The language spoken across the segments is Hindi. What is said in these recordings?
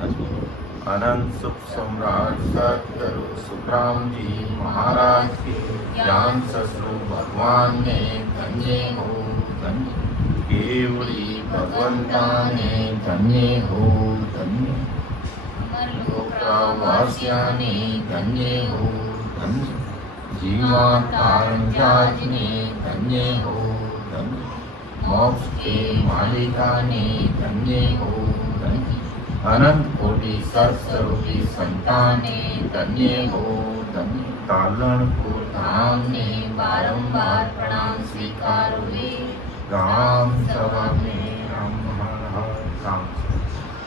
अनंत सुख सम्राट सतगुरु सुखराम जी महाराज की ज्ञान ससुर भगवान ने धन्य हो धन्य, केवड़ी भगवंता ने धन्य हो धन्य, लोकवासिया ने धन्य हो धन्य, जीवा कारंजाज ने धन्य हो धन्य, मोक्ष के मालिका ने धन्य हो धन्य, अनंत कोटि सर्वस्वरूपी संताने धन्य हो धन्य, तालनपुर धाम ने बारंबार प्रणाम स्वीकार हुए, राम सभा में राम राम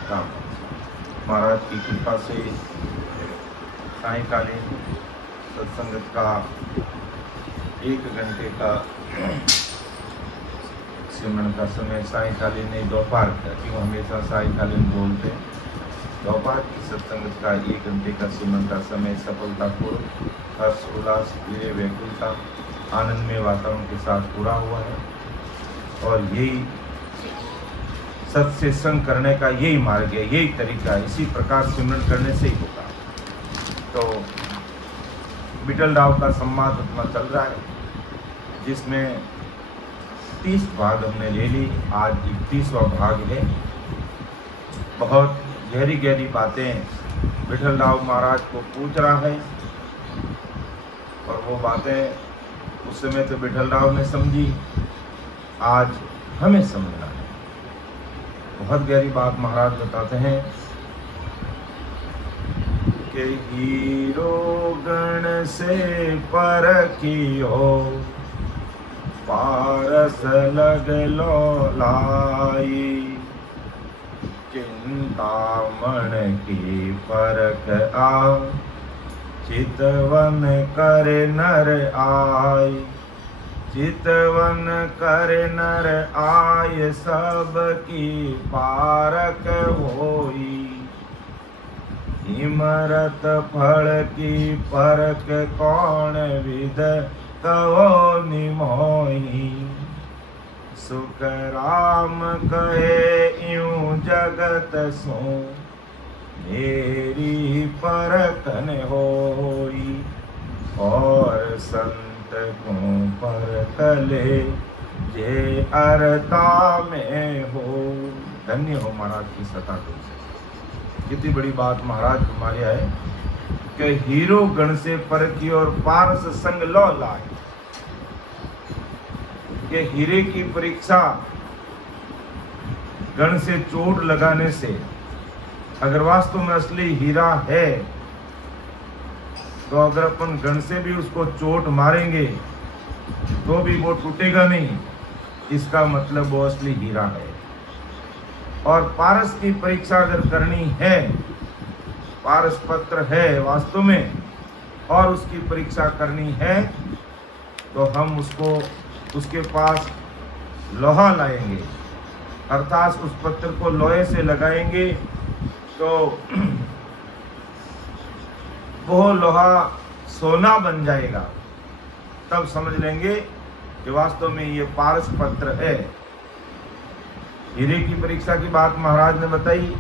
राम। महाराज की कृपा से सायंकालीन सत्संग का 1 घंटे का सिमरन का समय सायंकालीन नहीं दोपहर का, क्यों हमेशा सायंकालीन बोलते हैं। दोपहर की सत्संग का 1 घंटे का सिमरन का समय सफलतापूर्वक हर्ष उल्लास वीर्य व्याकुलता आनंद में वातावरण के साथ पूरा हुआ है। और यही सत से संग करने का यही मार्ग है, यही तरीका है। इसी प्रकार सिमरन करने से ही होगा। तो विठल राव का संवाद अपना चल रहा है, जिसमें 30 भाग हमने ले ली। आज 31वां भाग है। बहुत गहरी गहरी बातें विठल राव महाराज को पूछ रहा है, और वो बातें उस समय तो विठल राव ने समझी, आज हमें समझना है। बहुत गहरी बात महाराज बताते हैं कि हीरो गण से परखियो, पारस लग लो लाई, चिंतामण की परख आ, चितवन कर नर आय, चितवन कर नर आय, सब की पारक होई, इमरत फल की परख कौन विद कहो निमोही, सुख राम कहे यूं जगत सो, मेरी परखन होई, और संत को परख ले जे अरता में हो। धन्य हो महाराज की सता तुमसे। कितनी बड़ी बात महाराज तुम्हारे है कि हीरो गण से परखी और पारस संग लो लाए। कि हीरे की परीक्षा गण से चोट लगाने से, अगर वास्तव में असली हीरा है तो अगर अपन गण से भी उसको चोट मारेंगे तो भी वो टूटेगा नहीं, इसका मतलब वो असली हीरा है। और पारस की परीक्षा अगर करनी है, पारस पत्र है वास्तव में, और उसकी परीक्षा करनी है, तो हम उसको उसके पास लोहा लाएंगे, अर्थात उस पत्थर को लोहे से लगाएंगे तो वो लोहा सोना बन जाएगा। तब समझ लेंगे कि वास्तव में ये पारस पत्र है। हीरे की परीक्षा की बात महाराज ने बताई,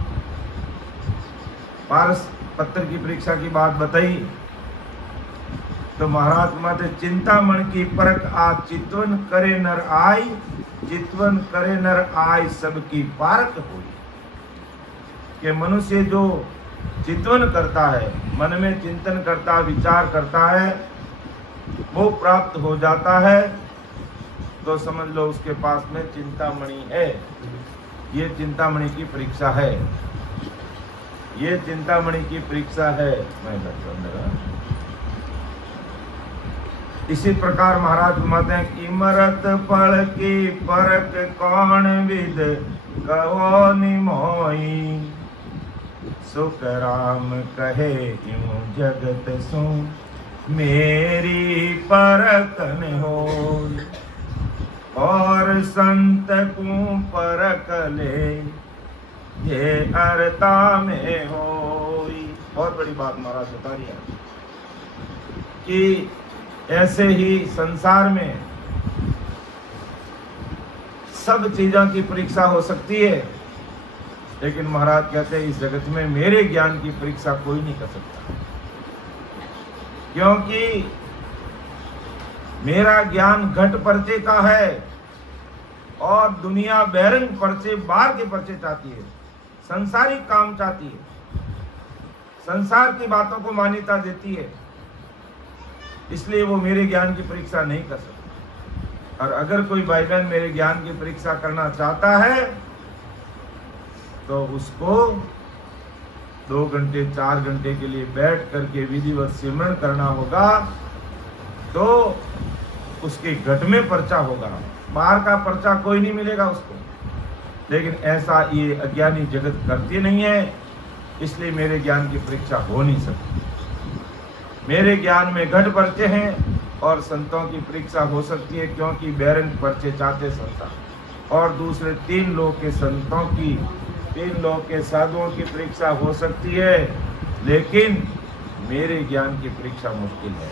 पारस पत्र की परीक्षा की बात बताई, तो महाराज मत चिंतामण की परख आ, चितवन करे नर आय, चितवन करे नर आय, सबकी पारक हुई। कि मनुष्य जो चितवन करता है, मन में चिंतन करता, विचार करता है, वो प्राप्त हो जाता है, तो समझ लो उसके पास में चिंतामणि है। ये चिंतामणि की परीक्षा है, ये चिंतामणि की परीक्षा है। मैं इसी प्रकार महाराज घुमाते हैं कि इमरत फल की परख कौन विद कहो निमोई, सुख राम कहे यूं जगत सो, मेरी परखन हो, और संत को परख ले ये अरता में होई। बहुत बड़ी बात महाराज बता रही है कि ऐसे ही संसार में सब चीजों की परीक्षा हो सकती है। लेकिन महाराज कहते हैं इस जगत में मेरे ज्ञान की परीक्षा कोई नहीं कर सकता, क्योंकि मेरा ज्ञान घट पर्चे का है और दुनिया बैरंग पर्चे, बाहर के पर्चे चाहती है, संसारिक काम चाहती है, संसार की बातों को मान्यता देती है, इसलिए वो मेरे ज्ञान की परीक्षा नहीं कर सकता। और अगर कोई भाई बहन मेरे ज्ञान की परीक्षा करना चाहता है तो उसको 2 घंटे 4 घंटे के लिए बैठ करके विधिवत सिमरण करना होगा, तो उसके घट में पर्चा होगा, बाहर का पर्चा कोई नहीं मिलेगा उसको। लेकिन ऐसा ये अज्ञानी जगत करती नहीं है, इसलिए मेरे ज्ञान की परीक्षा हो नहीं सकती। मेरे ज्ञान में घट पर्चे हैं और संतों की परीक्षा हो सकती है, क्योंकि बैरंग पर्चे चाहते संता। और दूसरे 3 लोग के संतों की, 3 लोग के साधुओं की परीक्षा हो सकती है, लेकिन मेरे ज्ञान की परीक्षा मुश्किल है।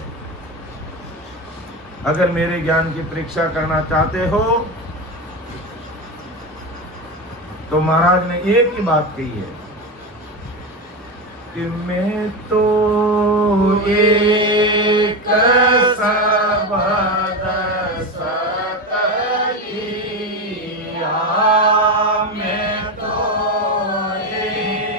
अगर मेरे ज्ञान की परीक्षा करना चाहते हो तो महाराज ने एक ही बात कही है कि मैं तो एक सबद सतलिया, मैं तो एक सबद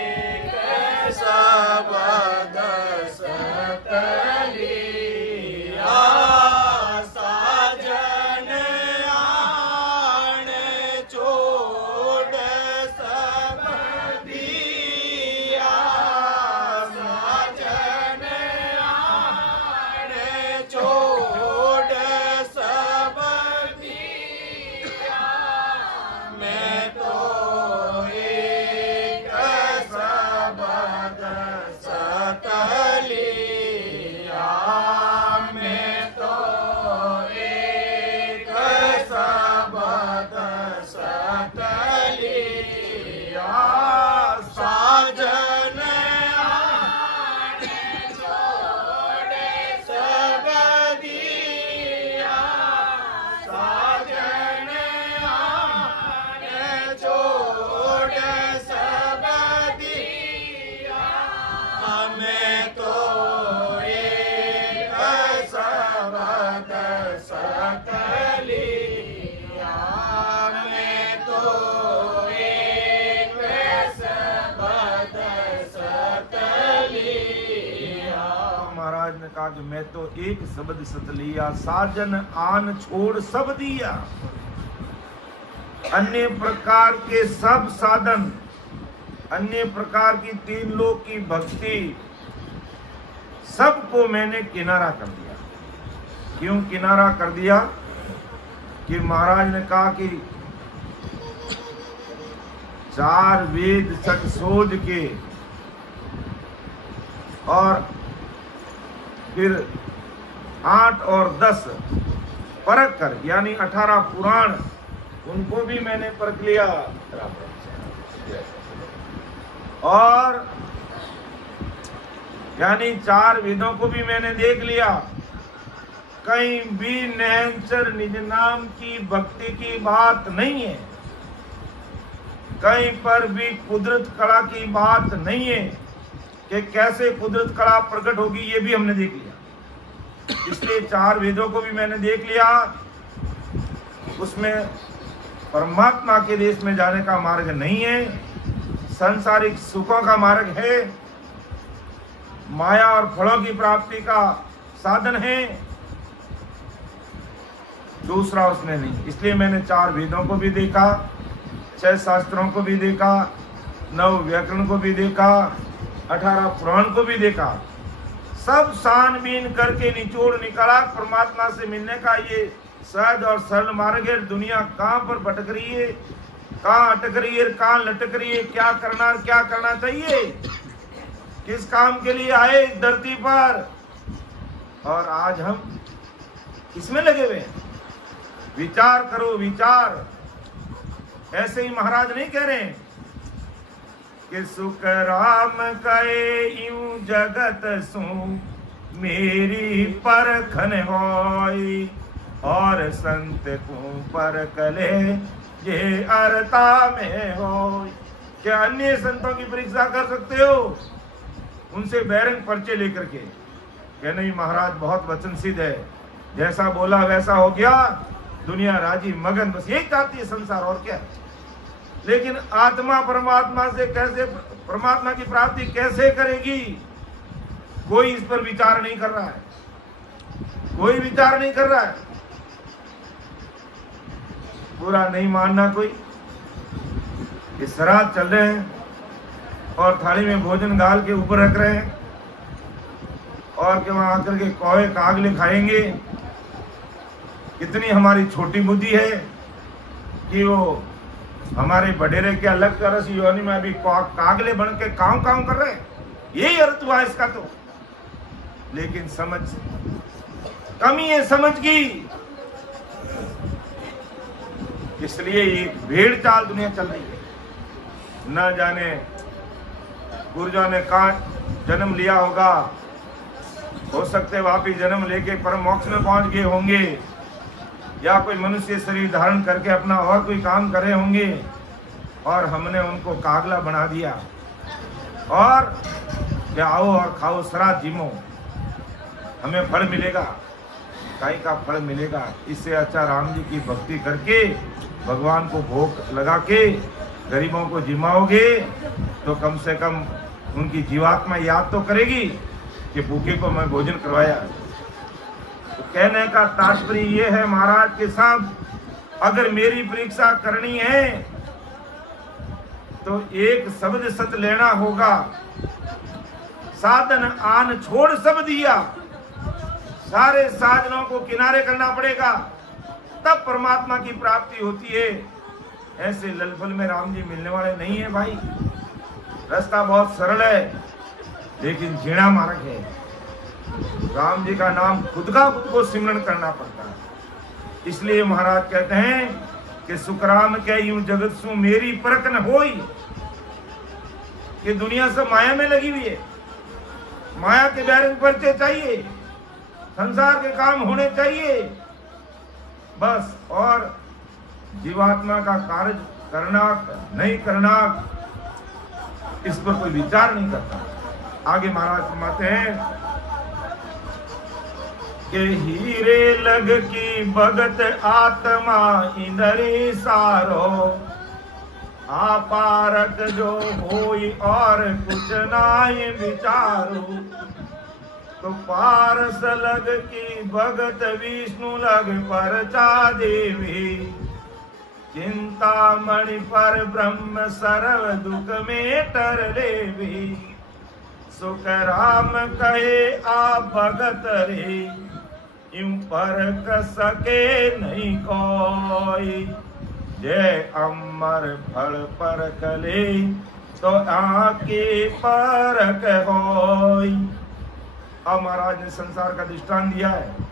सतलिया, कहा कि मैं तो एक शब्द सत लिया, साजन आन छोड़ सब दिया। अन्य प्रकार के सब साधन, अन्य प्रकार की 3 लोक की भक्ति, सबको मैंने किनारा कर दिया। क्यों किनारा कर दिया? कि महाराज ने कहा कि 4 वेद सट सोच के और फिर 8 और 10 परख कर, यानी 18 पुराण, उनको भी मैंने परख लिया और यानी 4 वेदों को भी मैंने देख लिया। कहीं भी नैंचर निज नाम की भक्ति की बात नहीं है, कहीं पर भी कुदरत कला की बात नहीं है कि कैसे कुदरत कला प्रकट होगी, ये भी हमने देख लिया। इसलिए 4 वेदों को भी मैंने देख लिया। उसमें परमात्मा के देश में जाने का मार्ग नहीं है, सांसारिक सुखों का मार्ग है, माया और फलों की प्राप्ति का साधन है, दूसरा उसमें नहीं। इसलिए मैंने 4 वेदों को भी देखा, 6 शास्त्रों को भी देखा, 9 व्याकरण को भी देखा, 18 पुराण को भी देखा। सब छानबीन करके निचोड़ निकाला। परमात्मा से मिलने का ये सहज और सरल मार्ग है। दुनिया कहाँ पर भटक रही है, कहाँ अटक रही है, कहाँ लटक रही है, क्या करना चाहिए, किस काम के लिए आए इस धरती पर, और आज हम इसमें लगे हुए हैं। विचार करो, विचार। ऐसे ही महाराज नहीं कह रहे हैं कि सुख राम कहे यूं जगत सु मेरी परखन होई, और संत को परखले ये अरता में होई। क्या अन्य संतों की परीक्षा कर सकते हो उनसे बैरंग पर्चे लेकर के? क्या नहीं महाराज बहुत वचन सिद्ध है, जैसा बोला वैसा हो गया, दुनिया राजी मगन, बस यही चाहती है संसार, और क्या। लेकिन आत्मा परमात्मा से कैसे, परमात्मा की प्राप्ति कैसे करेगी, कोई इस पर विचार नहीं कर रहा है, कोई विचार नहीं कर रहा है। पूरा नहीं मानना कोई। ये श्राद्ध चल रहे हैं और थाली में भोजन गाल के ऊपर रख रहे हैं और के वहां आकर के कौवे कागले खाएंगे। कितनी हमारी छोटी बुद्धि है कि वो हमारे बडेरे के अलग तरह से योनि में अभी कागले बन के काम कर रहे हैं, यही अर्थ हुआ इसका तो। लेकिन समझ कमी है, समझ की, इसलिए एक भेड़ चाल दुनिया चल रही है। न जाने गुरुजों ने कहाँ जन्म लिया होगा, हो सकते वापिस जन्म लेके परम मोक्ष में पहुंच गए होंगे, या कोई मनुष्य शरीर धारण करके अपना और कोई काम करे होंगे, और हमने उनको कागला बना दिया और क्या आओ और खाओ श्राद्ध जिमो, हमें फल मिलेगा, काई का फल मिलेगा। इससे अच्छा राम जी की भक्ति करके भगवान को भोग लगा के गरीबों को जिमाओगे तो कम से कम उनकी जीवात्मा याद तो करेगी कि भूखे को मैं भोजन करवाया। तो कहने का तात्पर्य ये है महाराज के साहब, अगर मेरी परीक्षा करनी है तो एक शब्द सत लेना होगा, साधन आन छोड़ सब दिया, सारे साधनों को किनारे करना पड़ेगा, तब परमात्मा की प्राप्ति होती है। ऐसे ललफल में राम जी मिलने वाले नहीं है भाई। रास्ता बहुत सरल है लेकिन झीणा मार्ग है। राम जी का नाम खुद को सिमरन करना पड़ता है। इसलिए महाराज कहते हैं कि सुखराम के यूं जगत सु मेरी परख न होई, कि दुनिया सब माया में लगी हुई है, माया के बैरंग पर्चे चाहिए, संसार के काम होने चाहिए बस, और जीवात्मा का कार्य करना नहीं करना इस पर कोई विचार नहीं करता। आगे महाराज फरमाते हैं कि हीरे लग की भगत आत्मा इंद्री सारो, आपारक जो होई और कुछ नाई विचारो, तो पारस लग की भगत विष्णु लग परचा देवी, चिंता मणि पर ब्रह्म सर्व दुख में टर लेवी, सुख राम कहे आ भगत रे, यूं परख सके नहीं कोई, जय अमर फल परख ले तो आके परख होई। अब महाराज ने संसार का दृष्टांत दिया है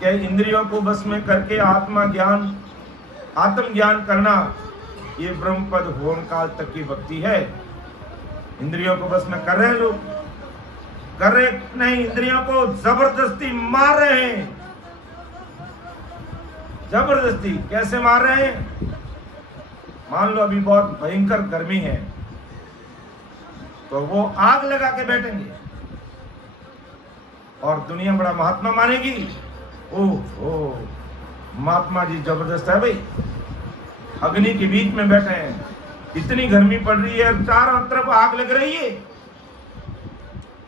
कि इंद्रियों को बस में करके आत्म ज्ञान करना, ये ब्रह्म पद होने काल तक की भक्ति है। इंद्रियों को बस में कर रहे हैं लोग, कर रहे नहीं, इंद्रियों को जबरदस्ती मार रहे हैं। जबरदस्ती कैसे मार रहे हैं? मान लो अभी बहुत भयंकर गर्मी है तो वो आग लगा के बैठेंगे और दुनिया बड़ा महात्मा मानेगी। ओह महात्मा जी जबरदस्त है भाई, अग्नि के बीच में बैठे हैं, इतनी गर्मी पड़ रही है, चारों तरफ आग लग रही है,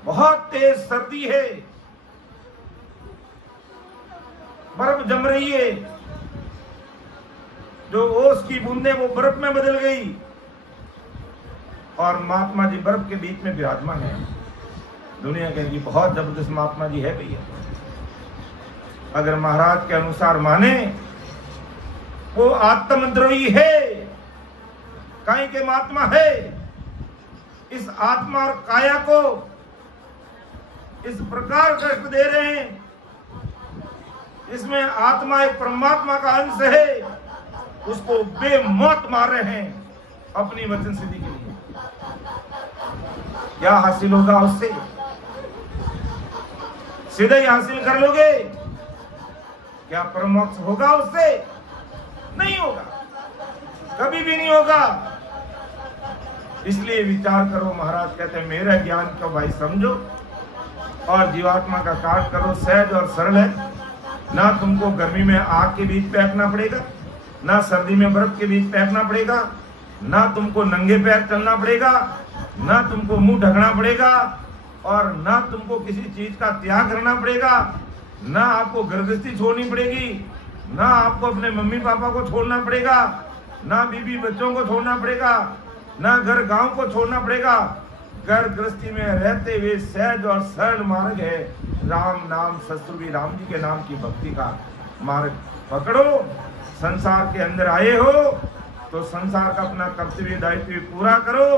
बहुत तेज सर्दी है, बर्फ जम रही है, जो ओस की बूंदे वो बर्फ में बदल गई और महात्मा जी बर्फ के बीच में विराजमान है। दुनिया कहेगी बहुत जबरदस्त महात्मा जी है भैया। अगर महाराज के अनुसार माने वो आत्मद्रोही है, काई के महात्मा है। इस आत्मा और काया को इस प्रकार कष्ट दे रहे हैं, इसमें आत्मा एक परमात्मा का अंश है, उसको बेमौत मार रहे हैं अपनी वचन सिद्धि के लिए। क्या हासिल होगा उससे? सीधे ही हासिल कर लोगे? क्या परमोक्ष होगा उससे? नहीं होगा। कभी भी नहीं होगा। इसलिए विचार करो, महाराज कहते हैं मेरा ज्ञान को भाई समझो और जीवात्मा का काट करो। सहज और सरल है, ना तुमको गर्मी में आग के बीच फेंकना पड़ेगा, ना सर्दी में बर्फ के बीच फेंकना पड़ेगा, ना तुमको नंगे पैर चलना पड़ेगा, ना तुमको मुंह ढकना पड़ेगा, और ना तुमको किसी चीज का त्याग करना पड़ेगा, ना आपको गर्भस्थी छोड़नी पड़ेगी, ना आपको अपने मम्मी पापा को छोड़ना पड़ेगा, ना बीबी बच्चों को छोड़ना पड़ेगा, ना घर गांव को छोड़ना पड़ेगा। घर गृहस्थी में रहते हुए सहज और सरल मार्ग है राम नाम, ससुरी राम जी के नाम की भक्ति का मार्ग पकड़ो। संसार के अंदर आए हो तो संसार का अपना कर्तव्य दायित्व पूरा करो,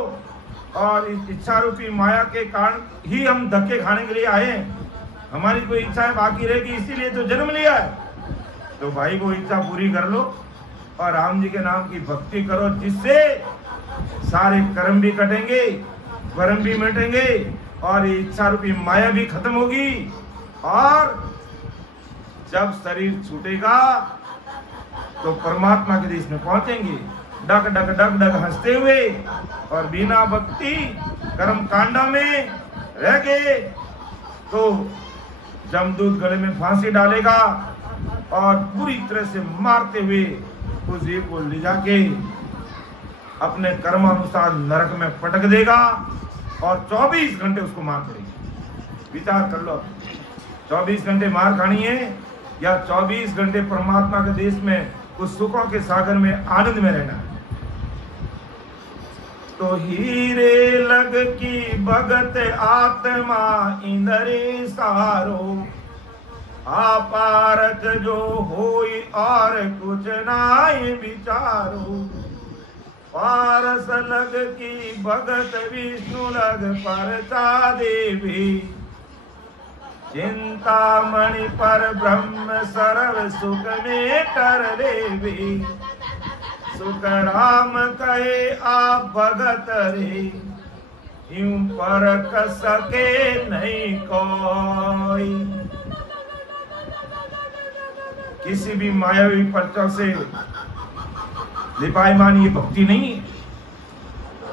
और इस इच्छा रूपी माया के कारण ही हम धक्के खाने के लिए आए। हमारी कोई इच्छाएं बाकी रहेगी, इसीलिए तो जन्म लिया है। तो भाई वो इच्छा पूरी कर लो और राम जी के नाम की भक्ति करो, जिससे सारे कर्म भी कटेंगे, वरम भी मिटेंगे, और ये इच्छा रूपी माया भी खत्म होगी। और जब शरीर छूटेगा तो परमात्मा के देश में पहुंचेंगे, डग डग डग डग हंसते हुए, और बिना भक्ति कर्म कांडा में रह गए तो जमदूत गले में फांसी डालेगा और पूरी तरह से मारते हुए उस जीव को ले जाके अपने कर्मानुसार नरक में पटक देगा, और 24 घंटे उसको मार पड़ेगी। विचार कर लो, 24 घंटे मार खानी है या 24 घंटे परमात्मा के देश में उस सुखों के सागर में आनंद में रहना है। तो हीरे लग की भगत आत्मा इंद्री सारो, आपारत जो होई और कुछ नाई विचारो। पारस लग की भगत विष्णु लग परचा देवी, चिंतामणि पर ब्रह्म सर्व सुख में कर लेवी। सुख राम कहे आप भगत रे, यूं परख सके नहीं कोई। किसी भी मायावी पर्चों से लिपायमान ये भक्ति नहीं है।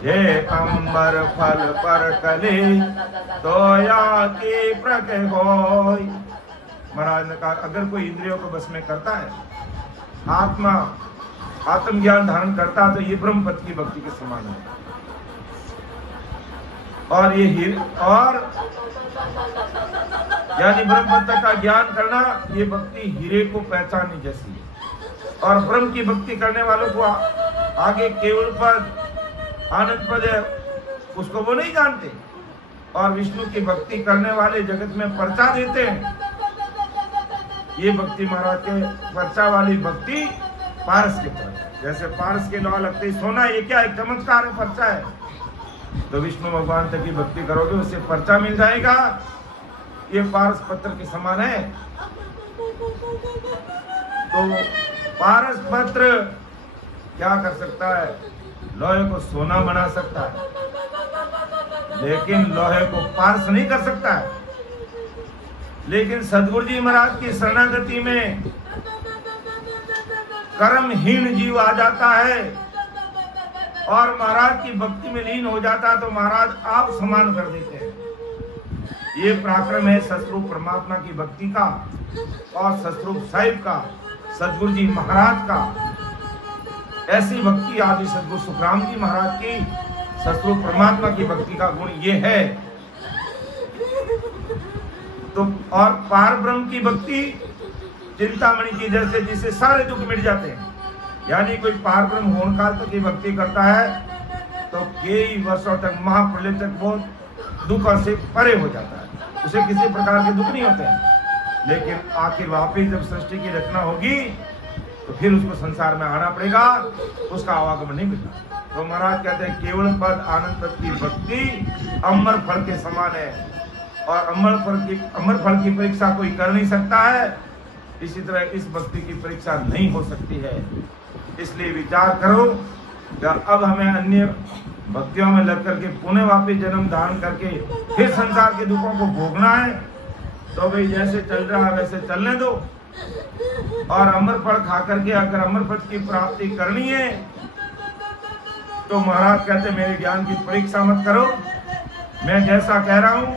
ये अमर फल पर कले तो या की प्रक होय। महाराज ने कहा अगर कोई इंद्रियों को बस में करता है, आत्मज्ञान धारण करता है, तो ये ब्रह्म पद की भक्ति के समान है। और ये और यानी ब्रह्म पद का ज्ञान करना, ये भक्ति हीरे को पहचानने जैसी है। और ब्रह्म की भक्ति करने वालों को आगे केवल पद, आनंद पद है, उसको वो नहीं जानते। और विष्णु की भक्ति करने वाले जगत में पर्चा देते हैं। ये भक्ति महाराज के पर्चा वाली भक्ति पारस की तरह, जैसे पारस के लौ लगते सोना, ये क्या एक चमत्कार है, पर्चा है। तो विष्णु भगवान तक की भक्ति करोगे उससे पर्चा मिल जाएगा। ये पारस पत्र के समान है। तो पारस पत्र क्या कर सकता है? लोहे को सोना बना सकता है, लेकिन लोहे को पारस नहीं कर सकता है। लेकिन सदगुरु जी महाराज की शरणागति में कर्महीन जीव आ जाता है और महाराज की भक्ति में लीन हो जाता है, तो महाराज आप समान कर देते हैं। ये पराक्रम है सतरूप परमात्मा की भक्ति का और सतरूप साहिब का, सदगुरु जी महाराज का। ऐसी भक्ति आदि सदगुरु सुखराम जी महाराज की सतरूप परमात्मा की भक्ति का गुण ये है। तो और पार ब्रह्म की भक्ति चिंतामणि की जैसे, जिससे सारे दुख मिट जाते हैं। यानी कोई पार ब्रह्म होने काल तक की भक्ति करता है तो कई वर्षों तक, महाप्रलय तक बहुत दुखों से परे हो जाता है, उसे किसी प्रकार के दुख नहीं होते हैं। लेकिन आखिर वापिस जब सृष्टि की रचना होगी तो फिर उसको संसार में आना पड़ेगा, उसका आवागमन नहीं मिलता। तो महाराज कहते हैं केवल पद आनंद पद की भक्ति अमर फल के समान है, और अमर फल की परीक्षा कोई कर नहीं सकता है। इसी तरह इस भक्ति की परीक्षा नहीं हो सकती है। इसलिए विचार करो कि अब हमें अन्य भक्तियों में लग करके पुनः वापिस जन्म धारण करके फिर संसार के दुखों को भोगना है, तो भाई जैसे चल रहा है वैसे चलने दो। और अमर फल खा करके अगर अमर पद की प्राप्ति करनी है तो महाराज कहते मेरे ज्ञान की परीक्षा मत करो, मैं जैसा कह रहा हूं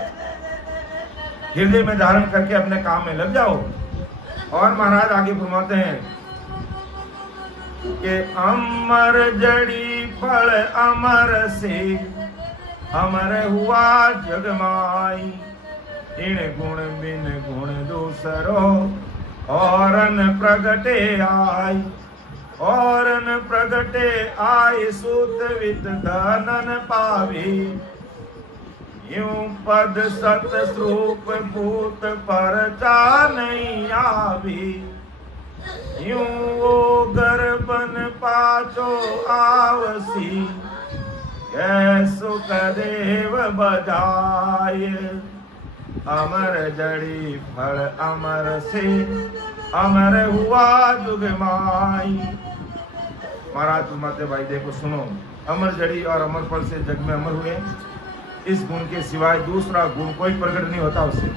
हृदय में धारण करके अपने काम में लग जाओ। और महाराज आगे फरमाते हैं कि अमर जड़ी फल अमर से अमर हुआ जगमाई, इन गुण बिन गुण दूसरो औरन प्रगटे आई, औरन प्रगटे आई सूत वित धनन पावी, यूं पद सत स्वरूप भूत परचा नहीं आवी, यूं वो गर्भन पाचो आवसी, कैसो कदेव बजाय, अमर जड़ी फल अमर से अमर हुआ जुगमाई। महाराज फरमाते भाई देखो सुनो, अमर जड़ी और अमर फल से जग में अमर हुए, इस गुण के सिवाय दूसरा गुण कोई प्रकट नहीं होता उससे,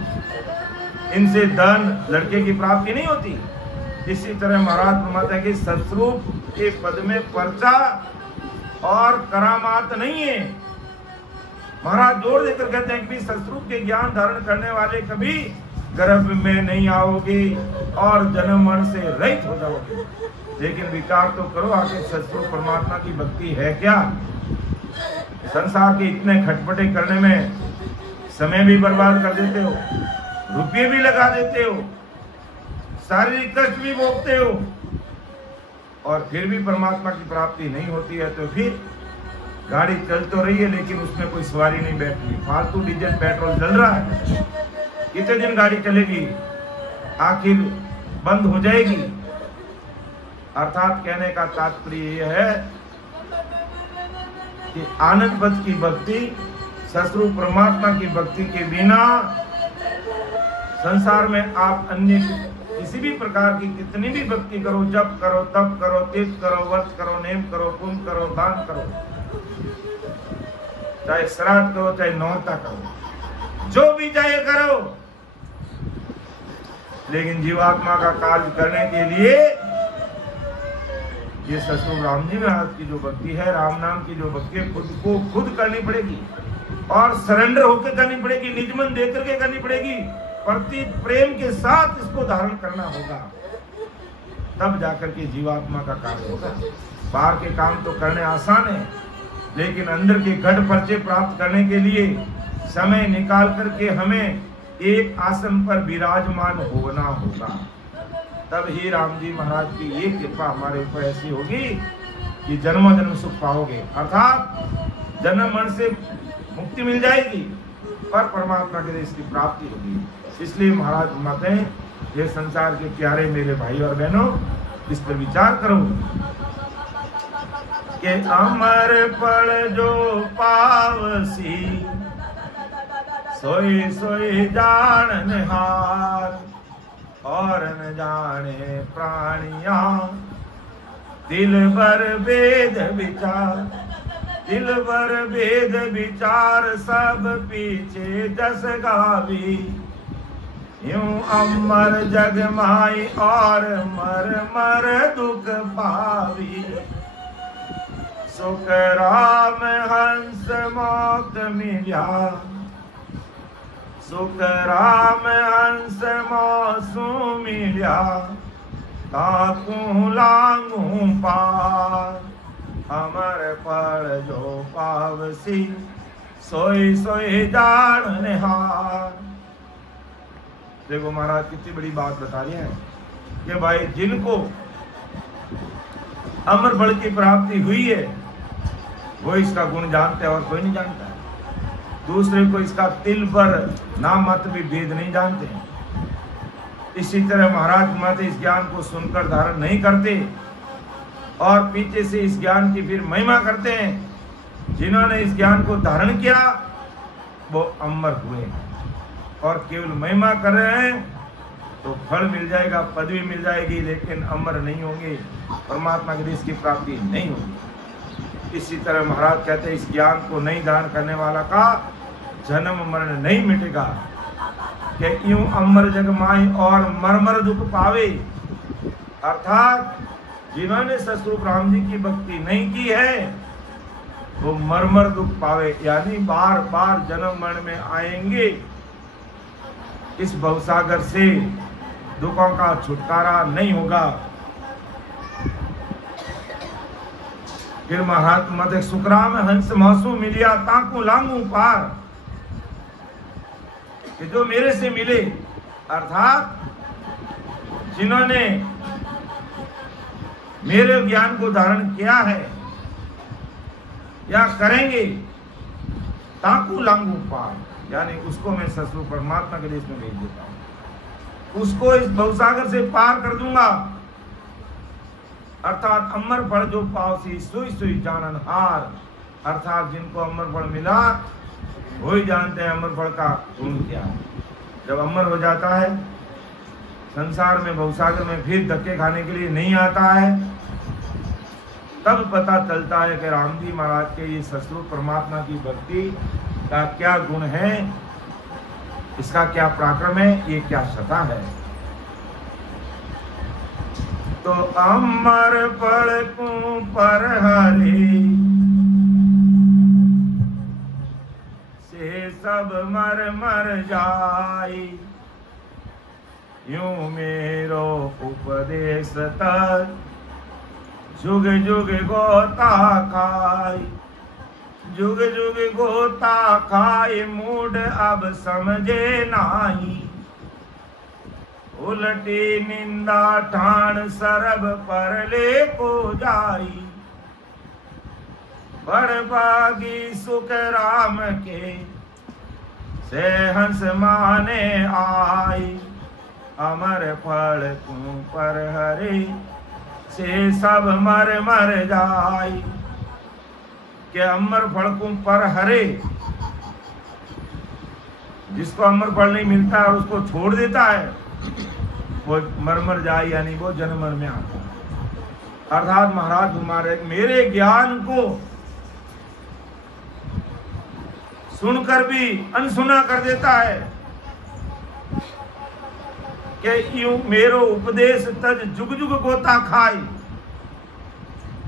इनसे धन लड़के की प्राप्ति नहीं होती। इसी तरह महाराज फरमाते हैं कि सतरूप के पद में पर्चा और करामात नहीं है। महाराज जोर देकर कहते हैं कि सतरूप के ज्ञान धारण करने वाले कभी गर्भ में नहीं आओगे और जन्म मरण से रहित हो जाओगे। लेकिन विचार तो करो, आखिर सतरूप परमात्मा की भक्ति है क्या? संसार के इतने खटपटे करने में समय भी बर्बाद कर देते हो, रुपये भी लगा देते हो, शारीरिक कष्ट भी भोगते हो, और फिर भी परमात्मा की प्राप्ति नहीं होती है। तो फिर गाड़ी चल तो रही है लेकिन उसमें कोई सवारी नहीं बैठ रही, फालतू डीजल पेट्रोल जल रहा है, कितने दिन गाड़ी चलेगी, आखिर बंद हो जाएगी। अर्थात कहने का तात्पर्य यह है कि आनंद पद की भक्ति, सतरूप परमात्मा की भक्ति के बिना संसार में आप अन्य किसी भी प्रकार की कितनी भी भक्ति करो, जप करो, तप करो, तीर्थ करो, व्रत करो, नेम करो, पुण्य करो, दान करो, चाहे श्राद्ध करो, चाहे नौरता करो, जो भी चाहे करो, लेकिन जीवात्मा का कार्य करने के लिए ये सतरूप राम जी महाराज की जो भक्ति है, राम नाम की जो भक्ति है, खुद को खुद करनी पड़ेगी और सरेंडर होकर करनी पड़ेगी, निज मन दे करके करनी पड़ेगी, प्रति प्रेम के साथ इसको धारण करना होगा, तब जाकर के जीवात्मा का कार्य होगा। बाहर के काम तो करने आसान है, लेकिन अंदर के घट पर्चे प्राप्त करने के लिए समय निकाल करके हमें एक आसन पर विराजमान होना होगा, तब ही राम जी महाराज की ये कृपा हमारे ऊपर ऐसी होगी कि जन्म जन्म सुख पाओगे, अर्थात जन्म मरण से मुक्ति मिल जाएगी और परमात्मा के देश की प्राप्ति होगी। इसलिए महाराज माते हैं, ये संसार के प्यारे मेरे भाई और बहनों, इस पर विचार करो कि अमर पड़ जो पावसी, सोई सोई जान हार, और न जाने प्राणिया, दिल भर वेद विचार, दिल भर वेद विचार, सब पीछे जस गावी, यूं अमर जग माई और मर मर दुख पावी, सुख राम हंस मौत मिल्या, सुख राम हंस मौसू मिल्या, ताकू लांगू पार, अमर पड़ जो पावसी, सोई सोई जान हार। देखो महाराज कितनी बड़ी बात बता रही है कि भाई जिनको अमर बल की प्राप्ति हुई है वो इसका गुण जानते हैं और कोई नहीं जानता, दूसरे को इसका तिल पर नाम मात्र भी भेद नहीं जानते। इसी तरह महाराज माते इस ज्ञान को सुनकर धारण नहीं करते और पीछे से इस ज्ञान की फिर महिमा करते हैं। जिन्होंने इस ज्ञान को धारण किया वो अमर हुए और केवल महिमा कर रहे हैं तो फल मिल जाएगा, पदवी मिल जाएगी, लेकिन अमर नहीं होंगे, परमात्मा के देश की प्राप्ति नहीं होगी। इसी तरह महाराज कहते हैं इस ज्ञान को नहीं धारण करने वाला का जन्म मरण नहीं मिटेगा, कि यूं अमर जग माई और मरमर दुख पावे, अर्थात जिन्होंने सतरूप राम जी की भक्ति नहीं की है वो मरमर दुख पावे, यानी बार बार जन्म मरण में आएंगे। इस भवसागर से दुखों का छुटकारा नहीं होगा। फिर महाराज मत सुखराम हंस महसू मिलिया ताकू लांगू पार, कि जो मेरे से मिले, अर्थात जिन्होंने मेरे ज्ञान को धारण किया है या करेंगे, ताकू लांगू पार, यानी उसको मैं ससुर परमात्मा के देश में भेज देता हूं, उसको इस भवसागर से पार कर दूंगा। अर्थात अमर फल जो पावसी सुई सुई जानन हार, अर्थात जिनको अमर फल मिला वही जानते हैं अमर फल का गुण क्या है। जब अमर हो जाता है, संसार में भवसागर में फिर धक्के खाने के लिए नहीं आता है, तब पता चलता है कि राम जी महाराज के ये ससुर परमात्मा की भक्ति का क्या गुण है, इसका क्या पराक्रम है, ये क्या सता है। तो अमर फल को पर हरे से सब मर मर जाई, यूं मेरो उपदेश तक जुग जुग गोता खाई, जुग जुग गोता खाई, मूड अब समझे नाही, उलटी निंदा ठाण सरब पर ले को जाई, बड़भागी सुख राम के से हंस माने आई, अमर फल को पर हरे से सब मर मर जाई, के अमर फल को पर हरे, जिसको अमर फल नहीं मिलता और उसको छोड़ देता है वो मर मर जाए, यानी वो जन्म मर में आता है। अर्थात महाराज हमारे मेरे ज्ञान को सुनकर भी अनसुना कर देता है, कि यूं मेरो उपदेश तज जुग जुग गोता खाई,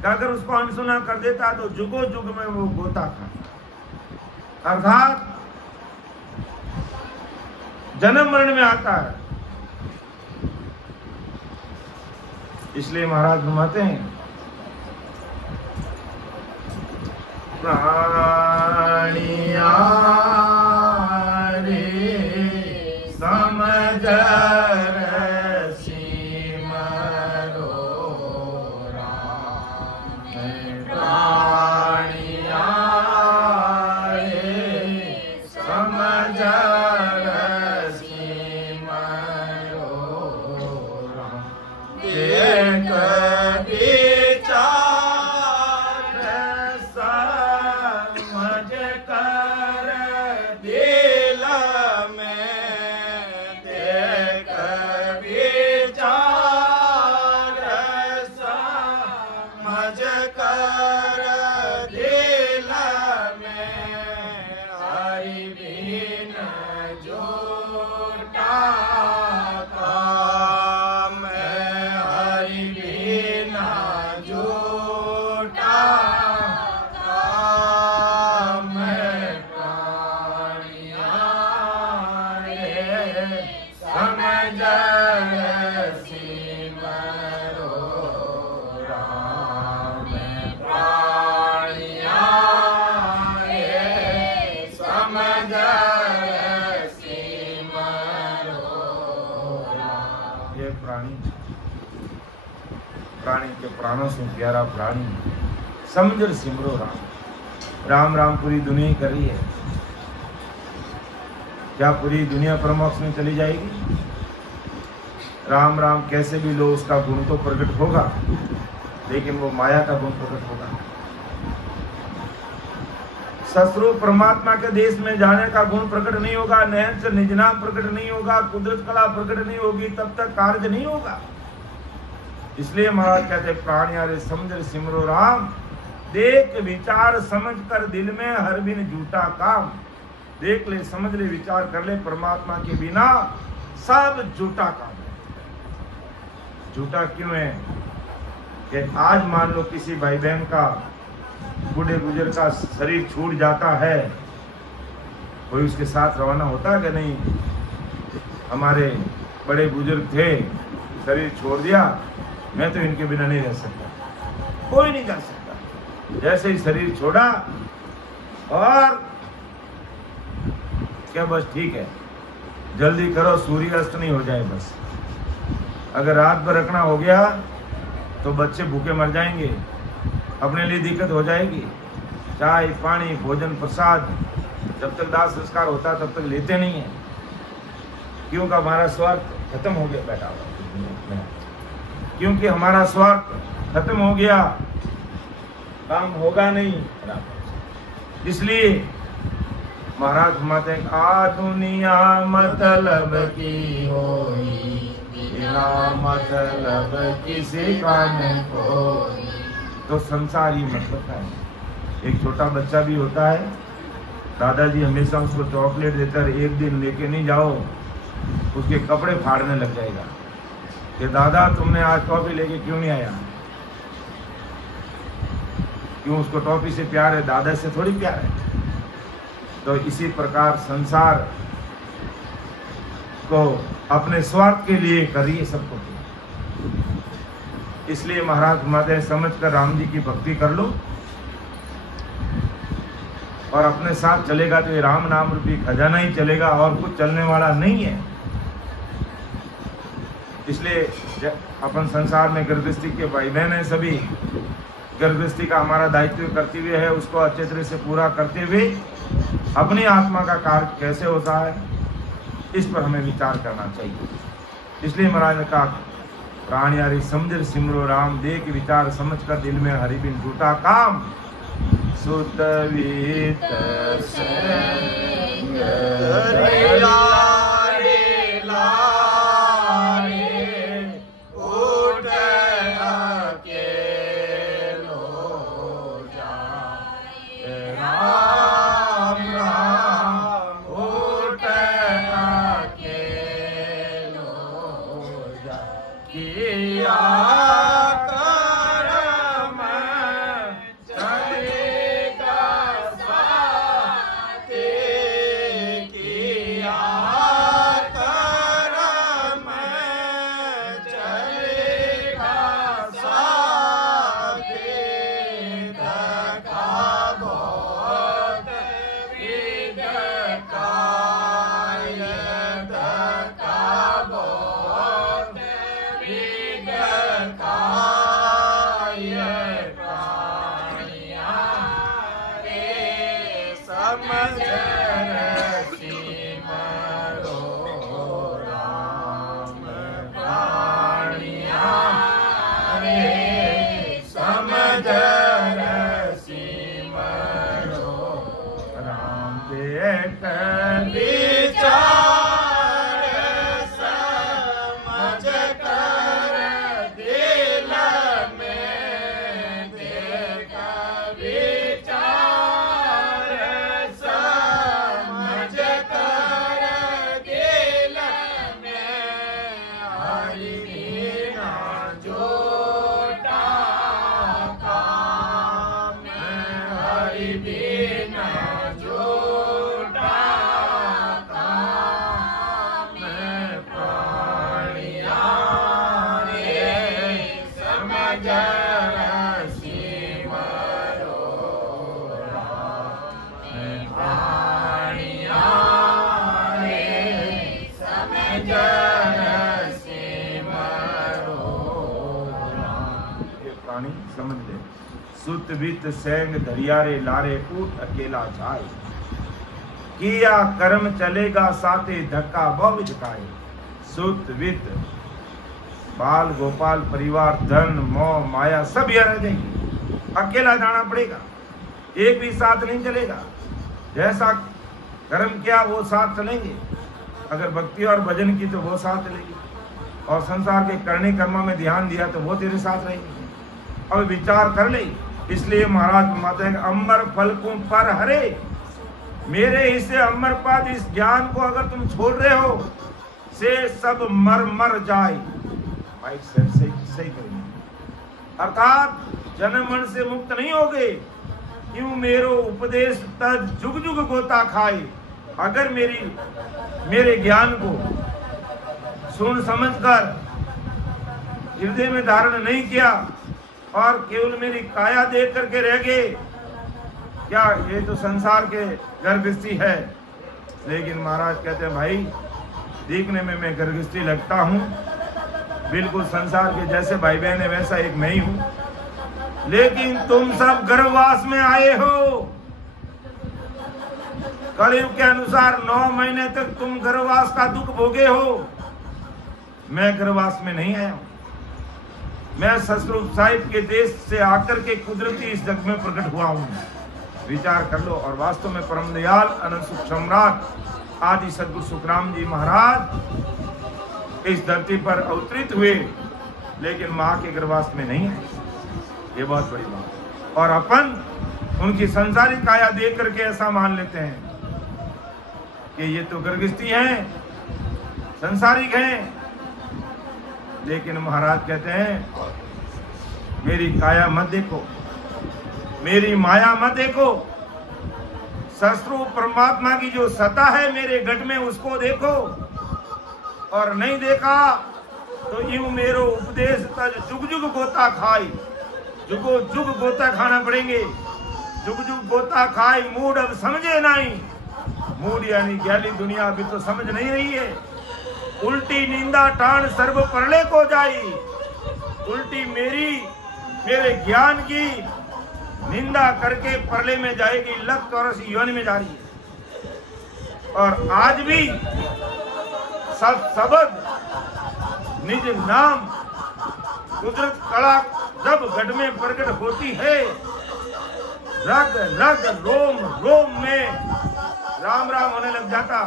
अगर उसको अनसुना कर देता तो जुगो जुग में वो गोता खाए, अर्थात जन्म मरण में आता है। इसलिए महाराज फरमाते हैं, प्राणिया रे समझ प्राणी के प्राणों से प्यारा प्राणी समझ सिमरो राम। राम राम पूरी दुनिया कर रही है, क्या पूरी दुनिया परमोक्ष में चली जाएगी? राम राम कैसे भी लो, उसका गुण तो प्रकट होगा, लेकिन वो माया का गुण प्रकट होगा। ससुर परमात्मा के देश में जाने का गुण प्रकट नहीं होगा, नयन से निज नाम प्रकट नहीं होगा, कुदरत कला प्रकट नहीं होगी, तब तक कार्य नहीं होगा। इसलिए महाराज कहते प्राणियारे समझ सिमरो राम, देख विचार समझ कर दिल में हर बिन झूठा काम। देख ले, समझ ले, विचार कर ले, परमात्मा के बिना सब झूठा काम है। झूठा क्यों है? कि आज मान लो किसी भाई बहन का बूढ़े बुजुर्ग का शरीर छूट जाता है, कोई उसके साथ रवाना होता है कि नहीं? हमारे बड़े बुजुर्ग थे, शरीर छोड़ दिया, मैं तो इनके बिना नहीं रह सकता, कोई नहीं कर सकता। जैसे ही शरीर छोड़ा और क्या बस ठीक है, जल्दी करो सूर्यास्त नहीं हो जाए बस। अगर रात भर रखना हो गया तो बच्चे भूखे मर जाएंगे, अपने लिए दिक्कत हो जाएगी। चाय पानी भोजन प्रसाद जब तक दाह संस्कार होता तब तक लेते नहीं है, क्योंकि हमारा स्वार्थ खत्म हो गया। बैठा हुआ क्योंकि हमारा स्वार्थ खत्म हो गया, काम होगा नहीं। इसलिए महाराज माते आ दुनिया मतलब की होई, बिना मतलब किसी का न कोई। तो संसार ही मतलब का है। एक छोटा बच्चा भी होता है, दादाजी हमेशा उसको चॉकलेट देकर एक दिन लेके नहीं जाओ, उसके कपड़े फाड़ने लग जाएगा कि दादा तुमने आज टॉफी लेके क्यों नहीं आया? क्यों? उसको टॉफी से प्यार है, दादा से थोड़ी प्यार है। तो इसी प्रकार संसार को अपने स्वार्थ के लिए करिए सब कुछ। इसलिए महाराज माते समझ कर राम जी की भक्ति कर लो, और अपने साथ चलेगा तो ये राम नाम रूपी खजाना ही चलेगा, और कुछ चलने वाला नहीं है। इसलिए अपन संसार में गृहस्थी के भाई बहन है, सभी गृहस्थी का हमारा दायित्व करते हुए है, उसको अच्छे तरह से पूरा करते हुए अपनी आत्मा का कार्य कैसे होता है इस पर हमें विचार करना चाहिए। इसलिए महाराज ने कहा प्राण यारी समझ सिमरो राम, देख विचार समझ कर दिल में हरि बिन टूटा काम। सुत वीत संग समझ ले। सुत वित सैंग धरियारे लारे ऊट अकेला जाए, किया कर्म चलेगा साथे धक्का बहु झकाए। सुत वित बाल गोपाल परिवार धन मोह माया सब यहाँ रह जाएंगे, अकेला जाना पड़ेगा, एक भी साथ नहीं चलेगा। जैसा कर्म किया वो साथ चलेंगे, अगर भक्ति और भजन की तो वो साथ चलेगी, और संसार के करने कर्म में ध्यान दिया तो वो तेरे साथ रहेंगे। अब विचार कर ले। इसलिए महाराज माता है अमर फलकों पर हरे, मेरे इसे अमर पद इस ज्ञान को अगर तुम छोड़ रहे हो से सब मर मर जाए। सही करेंगे, अर्थात जन्म मरण से मुक्त नहीं होगे, यूं मेरो उपदेश तज जुग जुग गोता खाए। अगर मेरे ज्ञान को सुन समझकर हृदय में धारण नहीं किया और केवल मेरी काया देख करके रह गए, क्या ये तो संसार के गर्भस्थी है। लेकिन महाराज कहते हैं भाई देखने में मैं गर्भस्थी लगता हूँ, बिल्कुल संसार के जैसे भाई बहन है वैसा एक मैं ही हूँ, लेकिन तुम सब गर्भवास में आए हो। कलयुग के अनुसार 9 महीने तक तुम गर्भवास का दुख भोगे हो। मैं गर्भवास में नहीं आया हूं, मैं सतरूप साहिब के देश से आकर के कुदरती इस जग में प्रकट हुआ हूं। विचार कर लो। और वास्तव में परम दयाल अनंत सुख सम्राट आदि सदगुरु सुखराम जी महाराज इस धरती पर अवतरित हुए, लेकिन मां के गर्भवास में नहीं है। ये बहुत बड़ी बात। और अपन उनकी संसारिक काया देख करके ऐसा मान लेते हैं कि ये तो गर्भस्थी हैं, संसारिक हैं। लेकिन महाराज कहते हैं मेरी काया मत देखो, मेरी माया मत देखो, सस्वरूप परमात्मा की जो सत्ता है मेरे घट में उसको देखो। और नहीं देखा तो यूं मेरो उपदेश तज जुग जुग गोता खाई। जुगो जुग गोता खाना पड़ेंगे। जुग जुग गोता खाई मूड अब समझे नहीं। मूड यानी ज्ञानी दुनिया अभी तो समझ नहीं रही है। उल्टी निंदा टाण सर्व परले को जाई। उल्टी मेरे ज्ञान की निंदा करके परले में जाएगी, लख चौरस योनि में जा रही है। और आज भी सब शब्द निज नाम कुदरत कला जब घट में प्रकट होती है, रग रग रोम रोम में राम राम होने लग जाता।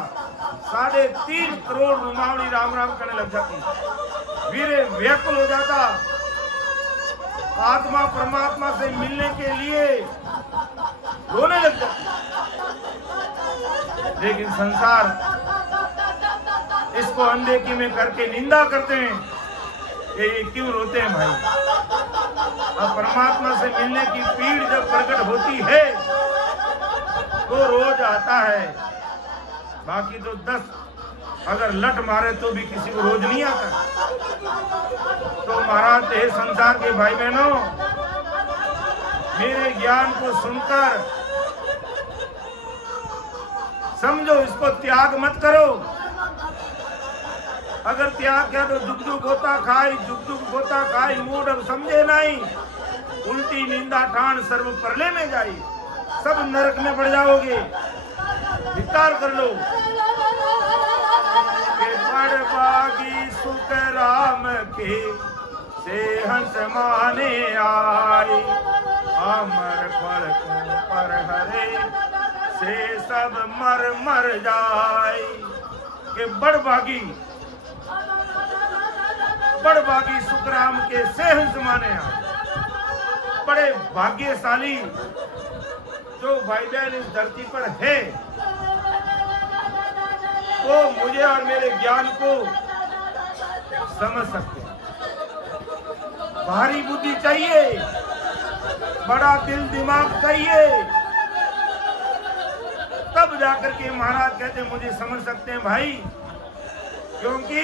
3.5 करोड़ रुमावड़ी राम राम करने लग जाती। वीरे व्याकुल हो जाता। आत्मा परमात्मा से मिलने के लिए रोने लग जाती। लेकिन संसार इसको अनदेखी में करके निंदा करते हैं कि ये क्यों रोते हैं भाई। अब परमात्मा से मिलने की पीड़ जब प्रकट होती है तो रोज आता है। बाकी तो 10 अगर लट मारे तो भी किसी को रोज नहीं आता। तो महाराज हे संसार के भाई बहनों, मेरे ज्ञान को सुनकर समझो, इसको त्याग मत करो। अगर त्याग किया तो जुग जुग गोता खाई, जुग जुग गोता खाई मूड अब समझे नहीं। उल्टी निंदा ठान सर्व परले में जाई। सब नरक में पड़ जाओगे। विचार कर लो कि बड़ बागी सुख राम के से हंस माने आई। अमर फल पर हरे से सब मर मर जाए। कि बड़ भागी सुखराम के से हंस माने आए। बड़े भाग्यशाली जो भाई बहन इस धरती पर है, वो मुझे और मेरे ज्ञान को समझ सकते हैं। भारी बुद्धि चाहिए, बड़ा दिल दिमाग चाहिए, तब जाकर के महाराज कहते हैं मुझे समझ सकते हैं भाई। क्योंकि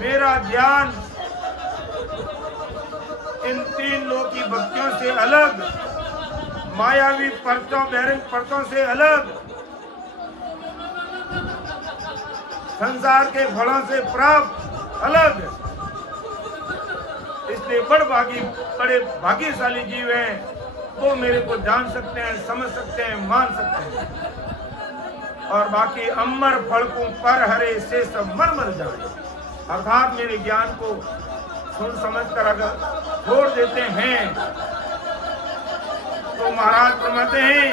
मेरा ज्ञान इन 3 लोक की भक्तियों से अलग, मायावी परतों बैरंग परतों से अलग, संसार के फलों से प्राप्त अलग। इसलिए बड़े भाग्यशाली जीव हैं, वो मेरे को जान सकते हैं, समझ सकते हैं, मान सकते हैं। और बाकी अमर फल को पर हरे से सब मर मर जाए। अर्थात मेरे ज्ञान को सुन समझकर अगर छोड़ देते हैं तो महाराज फरमाते हैं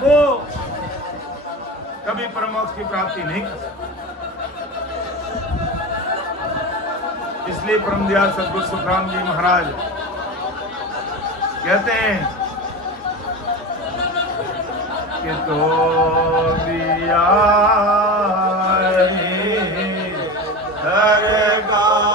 वो कभी परमोक्ष की प्राप्ति नहीं कर सकते। इसलिए परम दयाल सदगुरु सुखराम जी महाराज कहते हैं कि तो बिया दरगाह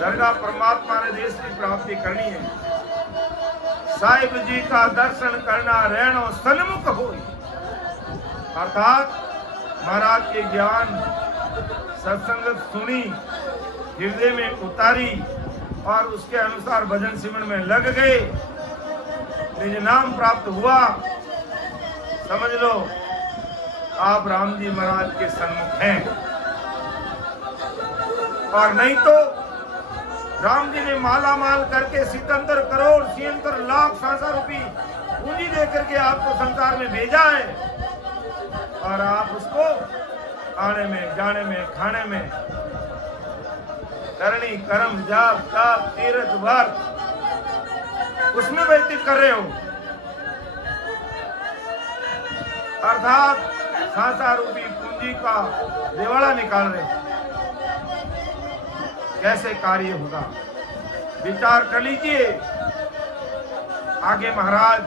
दरगाह परमात्मा ने देश की प्राप्ति करनी है। साहिब जी का दर्शन करना रहना सन्मुख हो, अर्थात महाराज के ज्ञान सत्संगत सुनी, हृदय में उतारी और उसके अनुसार भजन सिमरन में लग गए, निज नाम प्राप्त हुआ, समझ लो आप राम जी महाराज के सन्मुख हैं। और नहीं तो राम जी ने माला माल करके 77 करोड़ 76 लाख 700 रुपये पूंजी दे करके आपको संसार में भेजा है, और आप उसको आने में, जाने में, खाने में, करनी, कर्म, जाप, ताप, तीर्थ, व्रत उसमें व्यतीत कर रहे हो, अर्थात 700 रुपये पूंजी का दिवाला निकाल रहे हो। कैसे कार्य होगा, विचार कर लीजिए। आगे महाराज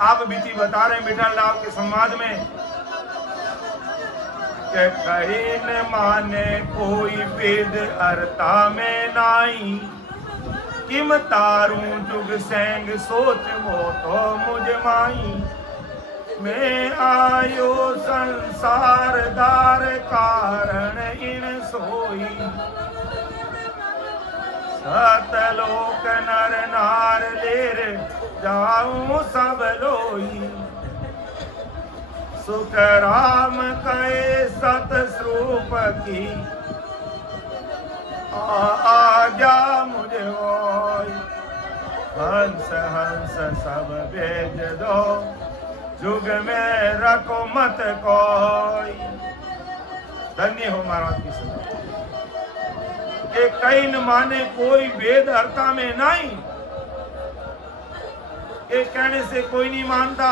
आप बीती बता रहे मिठाल लाल के संवाद में कि कहीं न माने कोई वेद अर्ता में नाई, किम तारूं जुग सेंग सोच मोतो मुझ माई, मैं आयो संसार दार कारण इन सोई, सतलोक नर नार लेर जाऊं सब लोई, सुख राम कहे सत स्वरूप की, आज्ञा मुझे होई, हंस हंस सब भेज दो, जुग में रखो मत कोई। धन्य हो महाराज की सदा के कई न माने कोई वेद अर्था में नहीं, के कहने से कोई नहीं मानता,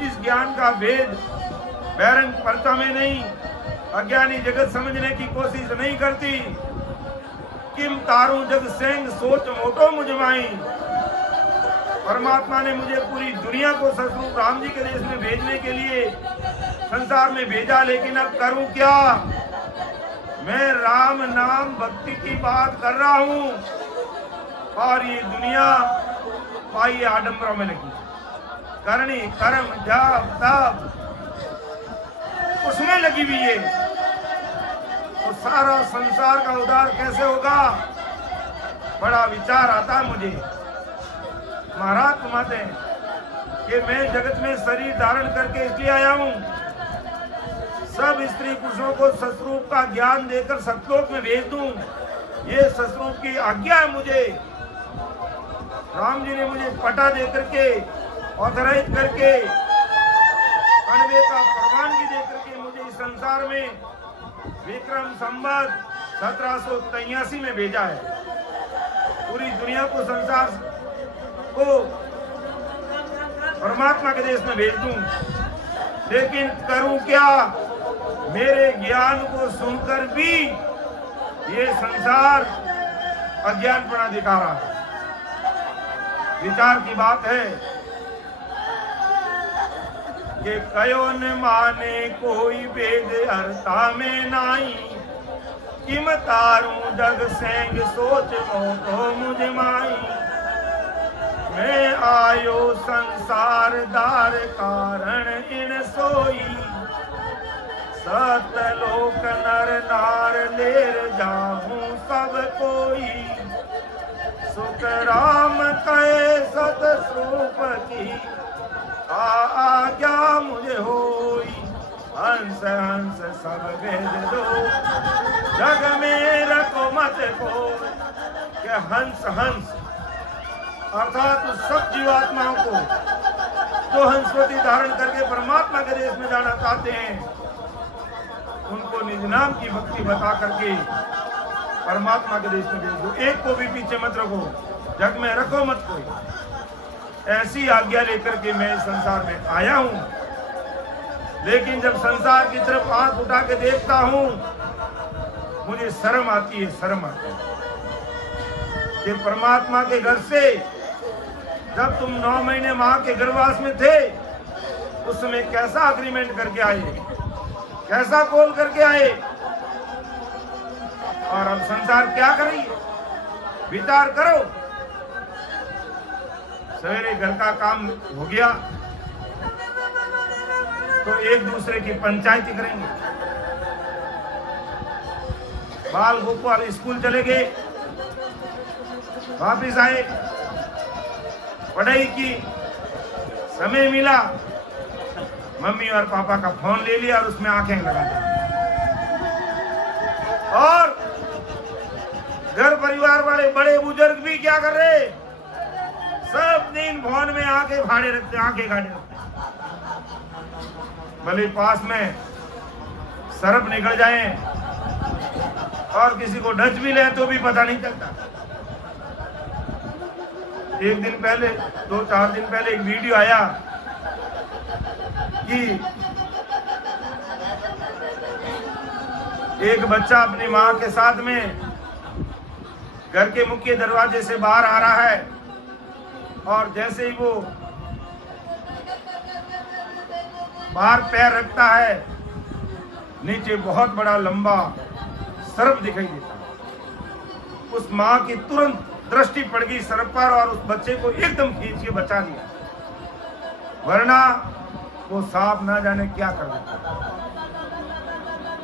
इस ज्ञान का भेद बैरंग परता में नहीं, अज्ञानी जगत समझने की कोशिश नहीं करती। किम तारू जग सेंग सोच मोटो मुझमाई, परमात्मा ने मुझे पूरी दुनिया को सतरूप राम जी के देश में भेजने के लिए संसार में भेजा, लेकिन अब करूं क्या? मैं राम नाम भक्ति की बात कर रहा हूं और ये दुनिया पाई आडंबरों में लगी, करनी, कर्म, जाप, ताप उसमें लगी हुई है। तो सारा संसार का उद्धार कैसे होगा? बड़ा विचार आता मुझे। महाराज फरमाते हैं कि मैं जगत में शरीर धारण करके इसलिए आया हूं, सब स्त्री पुरुषों को सतरूप का ज्ञान देकर सतलोक में भेज दूं। ये सतरूप की आज्ञा है मुझे। राम जी ने मुझे पटा दे करके, ऑथराइज करके, अणवे का परवानगी दे करके मुझे इस संसार में विक्रम संवत 1783 में भेजा है। पूरी दुनिया को, संसार को परमात्मा के देश में भेज दूं, लेकिन करूं क्या? मेरे ज्ञान को सुनकर भी ये संसार अज्ञानपना दिखा रहा है। विचार की बात है कि कयो न माने कोई वेद अर्था में नाई, किम तारूं जग सेंग सोच मोतो मुझ माई, मैं आयो संसार दार कारण इन सोई, सतलोक नर नार लेर जाऊं सब कोई, सुख राम कहे सत स्वरूप की, आज्ञा मुझे होई, हंस हंस सब भेज दो, जग में रखो मत कोई। के हंस हंस अर्थात सब जीवात्माओं को जो हंसवती धारण करके परमात्मा के देश में जाना चाहते हैं, उनको निज नाम की भक्ति बता करके परमात्मा के देश में भेज दो। एक को भी पीछे मत रखो, जग में रखो मत कोई। ऐसी आज्ञा लेकर के मैं इस संसार में आया हूं। लेकिन जब संसार की तरफ आंख उठा के देखता हूं, मुझे शर्म आती है, शर्म आती है कि परमात्मा के घर से जब तुम 9 महीने मां के गर्भवास में थे, उस समय कैसा अग्रीमेंट करके आए, कैसा कॉल करके आए? और अब संसार क्या कर रही है, विचार करो। सवेरे घर का काम हो गया तो एक दूसरे की पंचायती करेंगे, बाल गोपाल स्कूल चले गए, वापिस आए, पढ़ाई की, समय मिला, मम्मी और पापा का फोन ले लिया और उसमें आंखें लगा दी। और घर परिवार वाले बड़े बुजुर्ग भी क्या कर रहे, सब दिन फोन में आंखें फाड़े रखते, आंखें गाड़े रखते। भले पास में सरफ निकल जाए और किसी को डच भी ले तो भी पता नहीं चलता। एक दिन पहले, 2-4 दिन पहले एक वीडियो आया कि एक बच्चा अपनी मां के साथ में घर के मुख्य दरवाजे से बाहर आ रहा है और जैसे ही वो बाहर पैर रखता है, नीचे बहुत बड़ा लंबा सर्प दिखाई देता है। उस मां की तुरंत दृष्टि पड़ गई सर्प पर और उस बच्चे को एकदम खींच के बचा लिया, वरना वो सांप ना जाने क्या कर देता।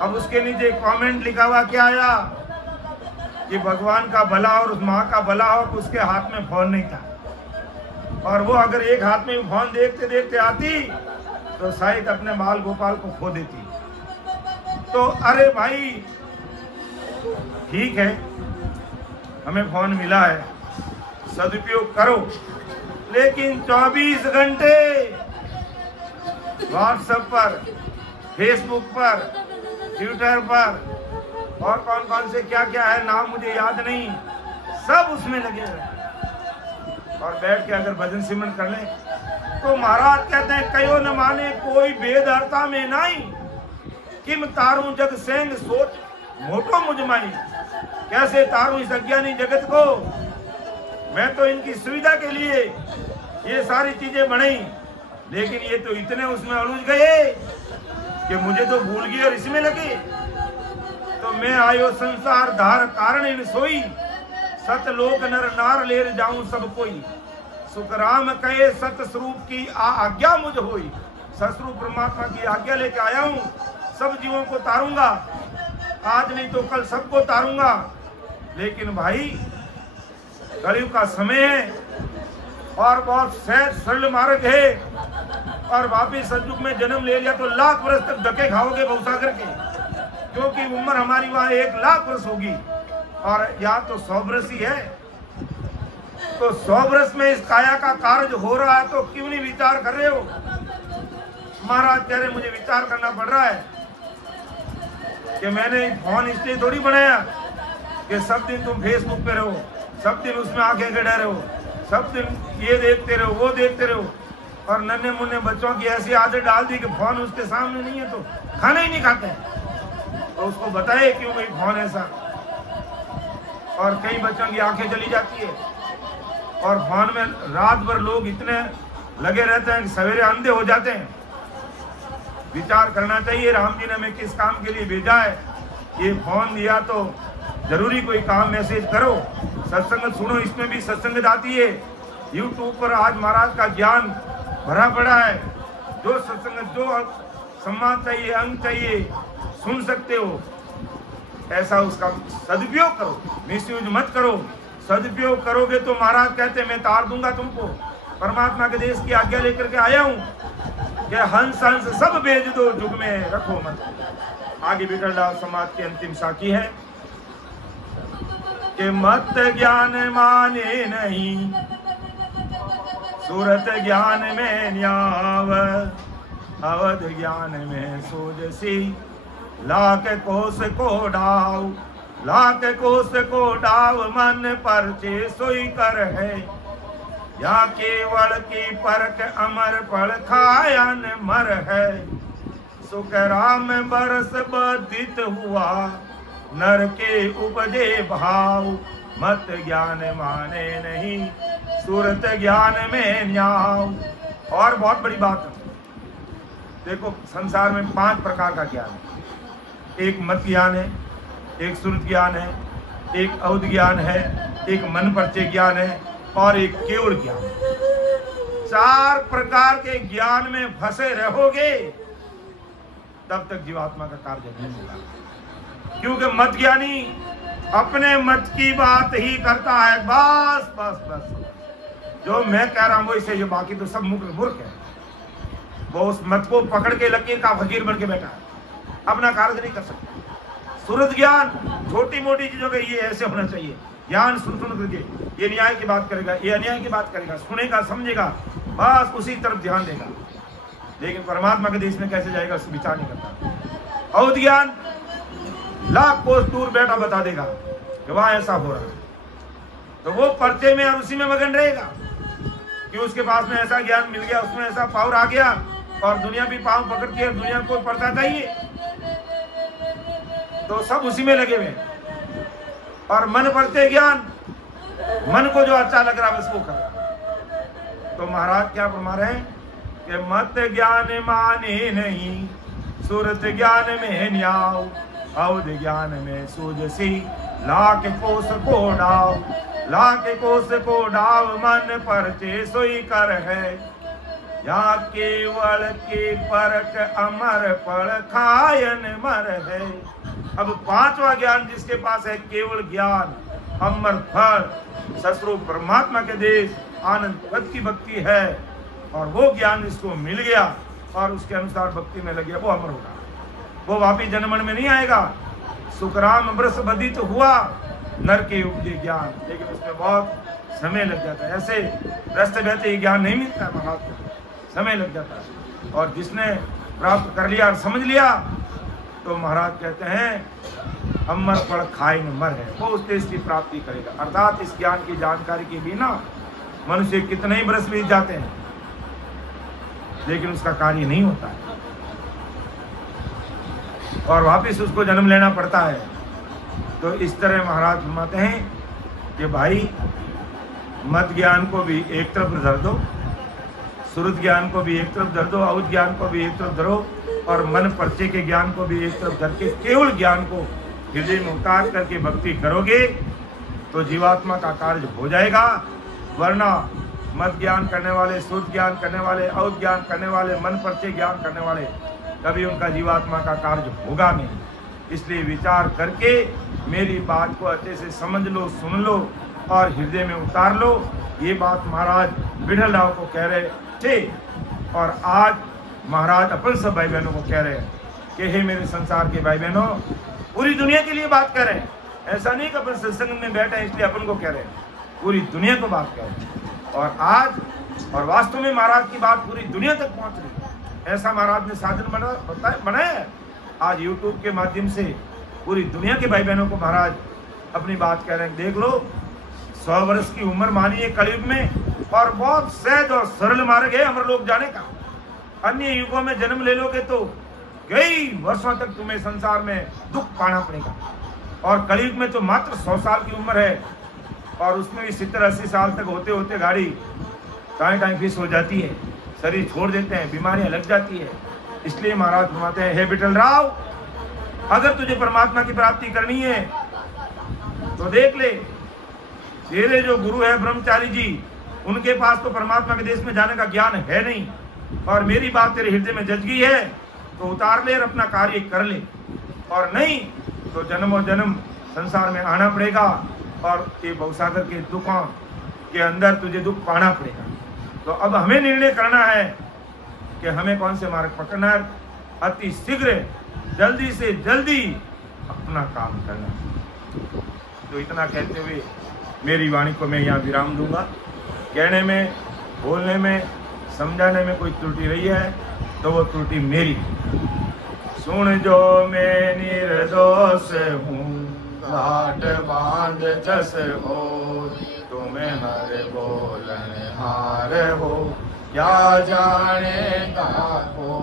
अब उसके नीचे कमेंट लिखा हुआ क्या आया कि भगवान का भला और उस मां का भला हो, उसके हाथ में फोन नहीं था, और वो अगर एक हाथ में फोन देखते देखते आती तो शायद अपने बाल गोपाल को खो देती। तो अरे भाई ठीक है, हमें फोन मिला है, सदुपयोग करो, लेकिन 24 घंटे व्हाट्सएप पर, फेसबुक पर, ट्विटर पर और कौन कौन से क्या क्या है, नाम मुझे याद नहीं, सब उसमें लगे हुए और बैठ के अगर भजन सिमरन कर ले तो महाराज कहते हैं कयो न माने कोई भेद हरता में नहीं, किम तारू जग सेंग सोच मोटो मुझमाई। कैसे तारू इस अज्ञानी जगत को, मैं तो इनकी सुविधा के लिए ये सारी चीजें बनाई, लेकिन ये तो इतने उसमें उलझ गए कि मुझे तो भूल गई और इसमें लगे। तो मैं आयो संसार धार कारण इन सोई, सत लोक नर नार ले जाऊं सब कोई। सुखराम कहे सत स्वरूप की आज्ञा मुझ होई, सतस्वरूप परमात्मा की आज्ञा लेके आया हूँ, सब जीवों को तारूंगा, आज नहीं तो कल सबको तारूंगा। लेकिन भाई कलयुग का समय है और बहुत सहज सरल मार्ग है, और वापिस सतयुग में जन्म ले लिया तो लाख वर्ष तक धक्के खाओगे भवसागर के, क्योंकि उम्र हमारी वहां 1 लाख वर्ष होगी और यहाँ तो 100 वर्ष ही है। तो 100 वर्ष में इस काया का कार्य हो रहा है तो क्यों नहीं विचार कर रहे हो। महाराज कह रहे मुझे विचार करना पड़ रहा है कि मैंने फोन इसलिए थोड़ी बनाया कि सब दिन तुम फेसबुक पे रहो, सब दिन उसमें आंखें गड़े रहो, सब दिन ये देखते रहो वो देखते रहो, और नन्हे मुन्ने बच्चों की ऐसी आदत डाल दी कि फोन उसके सामने नहीं है तो खाना ही नहीं खाते हैं। तो उसको बताए क्यों भाई फोन ऐसा, और कई बच्चों की आंखें चली जाती है और फोन में रात भर लोग इतने लगे रहते हैं कि सवेरे अंधे हो जाते हैं। विचार करना चाहिए राम जी ने हमें किस काम के लिए भेजा है। ये फोन दिया तो जरूरी कोई काम मैसेज करो, सत्संग सुनो, इसमें भी सत्संग आती है। यूट्यूब पर आज महाराज का ज्ञान भरा पड़ा है, जो सत्संग जो सम्मान चाहिए, अंग चाहिए, सुन सकते हो, ऐसा उसका सदुपयोग करो, मिसयूज मत करो। सदुपयोग करोगे तो महाराज कहते हैं मैं तार दूंगा तुमको। परमात्मा के देश की आज्ञा लेकर के आया हूँ कि हंस हंस सब भेज दो, जुग में रखो मत। आगे विठल दास समाज की अंतिम साखी है कि मत ज्ञान माने नहीं, सूरत ज्ञान में न्याव, अवध ज्ञान में सोजसी, लाख कोस को डाव, लाख कोस को डाव, मन पर चे सोई कर है, या केवल की परख अमर पड़ खायन मर है। सुख राम बरस बदित हुआ, नर के उपजे भाव, मत ज्ञान माने नहीं, सूरत ज्ञान में न्याव। और बहुत बड़ी बात है, देखो संसार में 5 प्रकार का ज्ञान है। एक मत ज्ञान है, एक श्रुत ज्ञान है, एक अवध ज्ञान है, एक मन परिचय ज्ञान है और एक केवल ज्ञान है। 4 प्रकार के ज्ञान में फंसे रहोगे तब तक जीवात्मा का कार्य नहीं होगा। क्योंकि मत ज्ञानी अपने मत की बात ही करता है, बस बस बस जो मैं कह रहा हूं वो इसे, ये बाकी तो सब मूर्ख है। वो उस मत को पकड़ के लकीर का फकीर बन के बैठा है, अपना कार्य नहीं कर सकता। सुरत ज्ञान छोटी मोटी चीजों का ये ऐसे होना चाहिए, ज्ञान सुन करके ये न्याय की बात करेगा, ये अन्याय की बात करेगा, सुनेगा, समझेगा, बस उसी तरफ ध्यान देगा। लेकिन परमात्मा के देश में कैसे जाएगा उससे विचार नहीं करता। अवध ज्ञान लाख कोस दूर बैठा बता देगा कि वहां ऐसा हो रहा है, तो वो पर्चे में और उसी में मगन रहेगा कि उसके पास में ऐसा ज्ञान मिल गया, उसमें ऐसा पावर आ गया और दुनिया भी पांव पकड़ती है, दुनिया को पर्चा चाहिए तो सब उसी में लगे हुए। और मन पड़ते ज्ञान, मन को जो अच्छा लग रहा है उसको कर रहा है। तो महाराज क्या फरमा रहे हैं कि मत ज्ञान माने नहीं, सुरत ज्ञान में न्याव, अवध ज्ञान में सूझसी, लाख कोस को डाव, लाख कोस को डाव, मन परचे सोई कर है, या केवल के परक अमर पड़ खायन मर है। अब 5वां ज्ञान जिसके पास है, केवल ज्ञान, अमर फल, ससुर परमात्मा के देश, आनंद पद की भक्ति है, और वो ज्ञान जिसको मिल गया और उसके अनुसार भक्ति में लग गया, वो अमर होगा, वो वापिस जन्मन में नहीं आएगा। सुखराम अमृत बदी तो हुआ नर के उपजे ज्ञान, लेकिन उसमें बहुत समय लग जाता है। ऐसे रास्ते बहते ही ज्ञान नहीं मिलता है महाराज को, समय लग जाता है। और जिसने प्राप्त कर लिया और समझ लिया तो महाराज कहते हैं अमर पड़ खाए न मर है, वो उस देश की प्राप्ति करेगा। अर्थात इस ज्ञान की जानकारी के बिना मनुष्य कितने ही बरस बीत जाते हैं लेकिन उसका कार्य नहीं होता है और वापिस उसको जन्म लेना पड़ता है। तो इस तरह महाराज फरमाते हैं कि भाई मत ज्ञान को भी एक तरफ धर दो, सुरत ज्ञान को भी एक तरफ धर दो, अवध ज्ञान को भी एक तरफ धरो और मन परिचय के ज्ञान को भी एक तरफ धर के केवल ज्ञान को हृदय में उतार करके भक्ति करोगे तो जीवात्मा का कार्य हो जाएगा। वरना मत ज्ञान करने वाले, शुद्ध ज्ञान करने वाले, अवध ज्ञान करने वाले, मन परिचय ज्ञान करने वाले, कभी उनका जीवात्मा का कार्य होगा नहीं। इसलिए विचार करके मेरी बात को अच्छे से समझ लो, सुन लो और हृदय में उतार लो। ये बात महाराज बिढ़ल राव को कह रहे थे और आज महाराज अपन सब भाई बहनों को कह रहे हैं कि हे मेरे संसार के भाई बहनों, पूरी दुनिया के लिए बात कर रहे हैं। ऐसा नहीं कि अपन सत्संग में बैठे हैं इसलिए अपन को कह रहे हैं, पूरी दुनिया को बात कर रहे हैं। और आज और वास्तव में महाराज की बात पूरी दुनिया तक पहुंच रही है। ऐसा महाराज ने साधन बनाया है। आज यूट्यूब के माध्यम से पूरी दुनिया के भाई बहनों को महाराज अपनी बात कह रहे हैं। देख लो, 100 वर्ष की उम्र मानी है कलयुग में और बहुत सहज और सरल मार्ग है अमर लोक जाने का। अन्य युगों में जन्म ले लोगे तो कई वर्षों तक तुम्हें संसार में दुख पाना पड़ेगा और कलयुग में तो मात्र 100 साल की उम्र है और उसमें भी 70-80 साल तक होते होते गाड़ी टाइम फिस हो जाती है, शरीर छोड़ देते हैं, बीमारियां लग जाती है। इसलिए महाराज फरमाते हैं, हे बिठल राव, अगर तुझे परमात्मा की प्राप्ति करनी है तो देख ले, तेरे जो गुरु है ब्रह्मचारी जी, उनके पास तो परमात्मा के देश में जाने का ज्ञान है नहीं और मेरी बात तेरे हृदय में जज गई है तो उतार ले और अपना कार्य कर ले, और नहीं तो जन्मों जन्म संसार में आना पड़ेगा और ये भवसागर के दुखों के अंदर तुझे दुख पाना पड़ेगा। तो अब हमें निर्णय करना है कि हमें कौन से मार्ग पकड़ना है। अति शीघ्र जल्दी से जल्दी अपना काम करना। तो इतना कहते हुए मेरी वाणी को मैं यहाँ विराम दूंगा। कहने में, बोलने में, समझाने में कोई त्रुटि रही है तो वो त्रुटि मेरी। सुन जो मैं निर्दोष हूँ, लाट बांध जस हो, तुम्हें हर बोलन हार हो, क्या जाने का हो।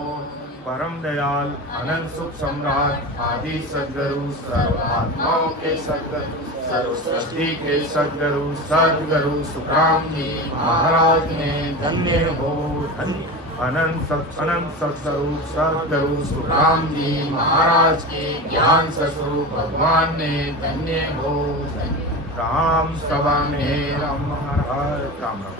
परम दयाल अनंत सुख सम्राट आदि सद्गुरु, सर्वात्माओं के सद्गुरु, सर्व सृष्टि के सद्गुरु, सद्गुरु सुखराम जी महाराज ने धन्य हो, धन्य। अनंत सत्स्वरूप सद्गुरु सुखराम जी महाराज के ज्ञान स्वरूप भगवान ने धन्य हो। राम सभा में राम महाराज राम राम।